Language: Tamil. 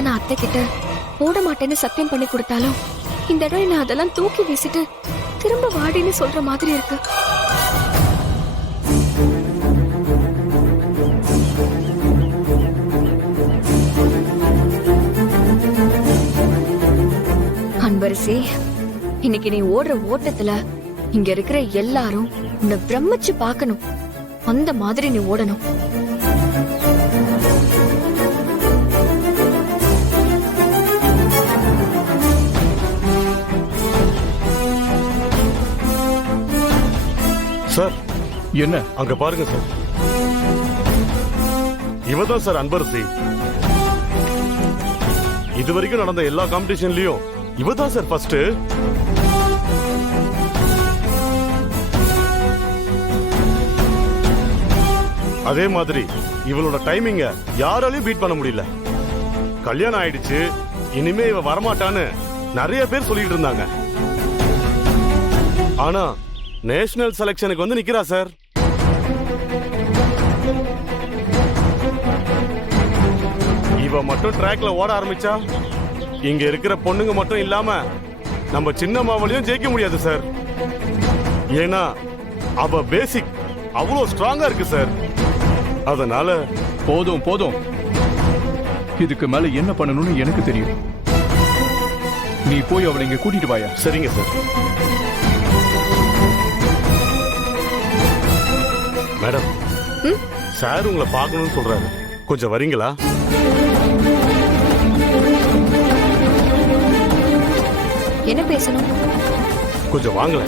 என்னதான் நான் அத்தை கிட்ட ஓட மாட்டேன்னு சத்தியம் பண்ணி கொடுத்தாலும் இந்த இடம் என்ன அதெல்லாம் தூக்கி வீசிட்டு திரும்ப வாடின்னு சொல்ற மாதிரி இருக்கு. அன்பரசி, இன்னைக்கு நீ ஓடுற ஓட்டத்துல இங்க இருக்கிற எல்லாரும் உன்னை பிரமிச்சு பார்க்கணும். அந்த மாதிரி நீ ஓடணும். சார் என்ன அங்க பாருங்க சார், இவதான் சார் அன்பரசி. இதுவரைக்கும் நடந்த எல்லா காம்படிஷன்லயும் இவதான் சார் ஃபர்ஸ்ட். அதே மாதிரி இவளோட டைமிங்க யாராலையும் பீட் பண்ண முடியல. கல்யாணம் ஆயிடுச்சு, இனிமே இவ வரமாட்டான்னு நிறைய பேர் சொல்லிட்டு இருந்தாங்க. ஆனா நேஷனல் செலக்ஷனுக்கு வந்து நிக்கிறா சார். இவ மட்டும் ட்ராக்ல ஓட ஆரம்பிச்சா இங்க இருக்கிற பொண்ணுங்க மட்டும் இல்லாம நம்ம சின்ன மாவளையும் ஜெயிக்க முடியாது சார். ஏன்னா அவ பேசிக் அவ்வளவு ஸ்ட்ராங்கா இருக்கு சார். அதனால போதும் போதும், இதுக்கு மேல என்ன பண்ணணும்னு எனக்கு தெரியும். நீ போய் அவளை இங்க கூட்டிட்டு வாயா. சரிங்க சார். மேடம், சார் உங்களை பார்க்கணும்னு சொல்றாரு, கொஞ்சம் வரீங்களா? என்ன பேசணும்? கொஞ்சம் வாங்கல.